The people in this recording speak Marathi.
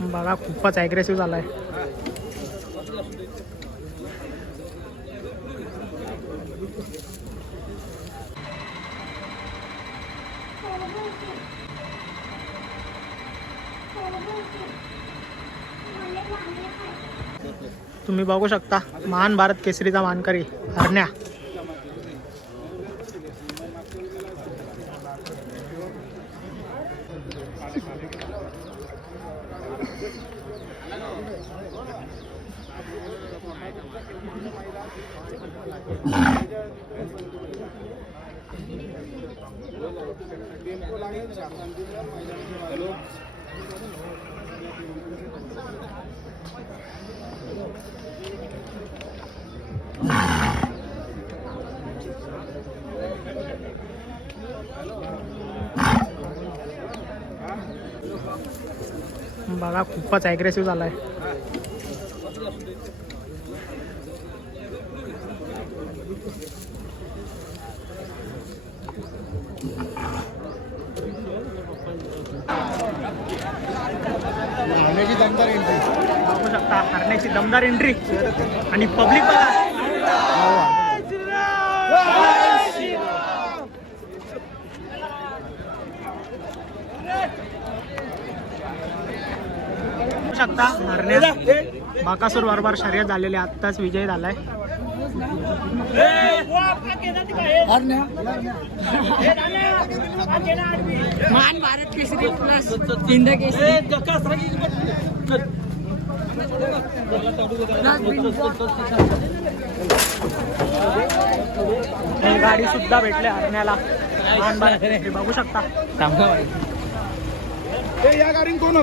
बघा खूपच ॲग्रेसिव्ह झालाय. तुम्ही बघू शकता महान भारत केसरीचा मानकरी हरण्या. बघा खूपच ॲग्रेसिव्ह झालाय. बघू शकता हरण्याची दमदार एंट्री आणि पब्लिक बघा. शकता हरण्या बाकासूर बरोबर शर्यत झालेली आहे. आत्ताच विजय झालाय. महान भारत केसरी प्लस हिंद केसरी. गाडी सुद्धा भेटले हरण्याला. हे बघू शकता. या गाडीन कोण होता?